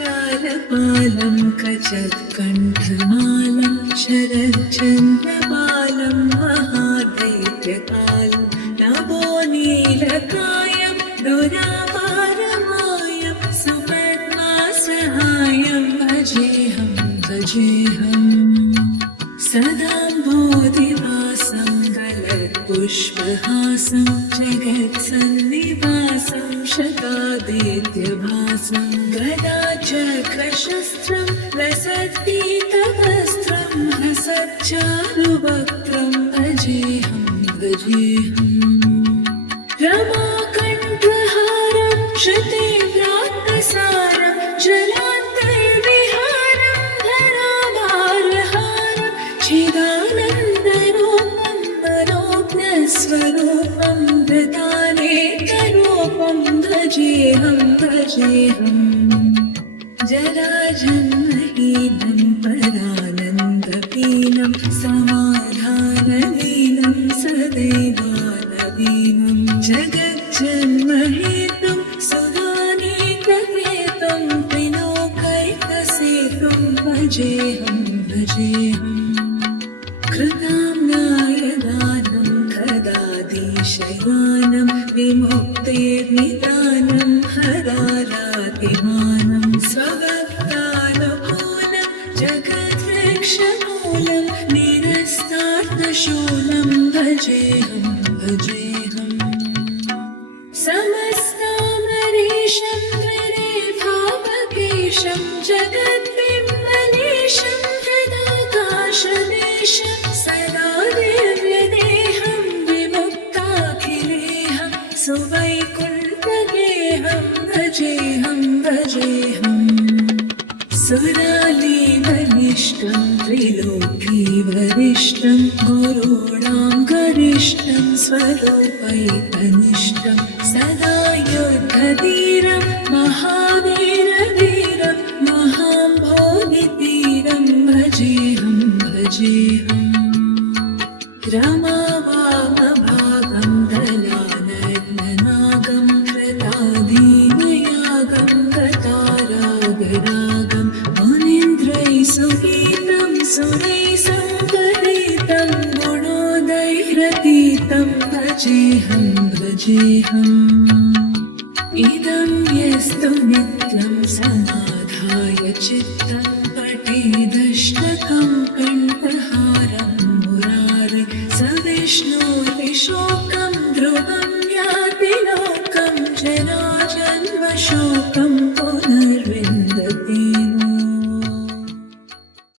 जगज्जालपालं कचत्कण्ठमालं शरच्चन्द्रबालं महादैत्यकालं नभो नीलकायं दुरापारमायं सुपद्मासहायं भजेऽहं सदाम्भोधिवासं गलत्पुष्पहासं जगत्सन्निवासं शतादित्यभासं गदाचक्रशस्त्रं लसत्पीतवस्त्रं हसच्चारुवक्त्रं भजेऽहं रमाकण्ठहारं श्रुतिव्रात्तसारं जलान्तर्विहारं धराभारहारं चिदानन्दरूपं मनोज्ञस्वरूपं धृतानेकरूपं भजेऽहं जराजन्महीनं परानन्दहीनं समाधानहीनं सदैवानवीनं जगज्जन्महेतुं सुधानीकहेतुं त्रिलोकैकसेतुं भजेऽहं कृताम्नायदानं खदादिशयानं विमुक्तेर्निदानं हरालातिमानं स्वभक्तानुकूलं जगद्रक्षमूलं निरस्तार्थशूलं भजेऽहं समस्तामरीशं त्रिरेफापकेशं जगद्बिम्बलेशं हृदाकाशदेशं सदा दिव्यदेहं विमुक्ताखिलेहं सुवैकुण्ठगेहं भजेऽहं सुरालीबलिष्ठं त्रिलोकीवरिष्ठं गुरूणां गरिष्ठं स्वरूपैकनिष्ठं सदा युद्धधीरं महावीरवीरं महाम्भोगितीरं भजेऽहं रमावामभागं दलानग्ननागं कृताधीनयागं गतारागरागं मुनीन्द्रैः सुगीतं सुरैः सङ्गीतं गुणोदयरतीतं भजेऽहं इदं यस्तु नित्यं समाधाय चित्तम्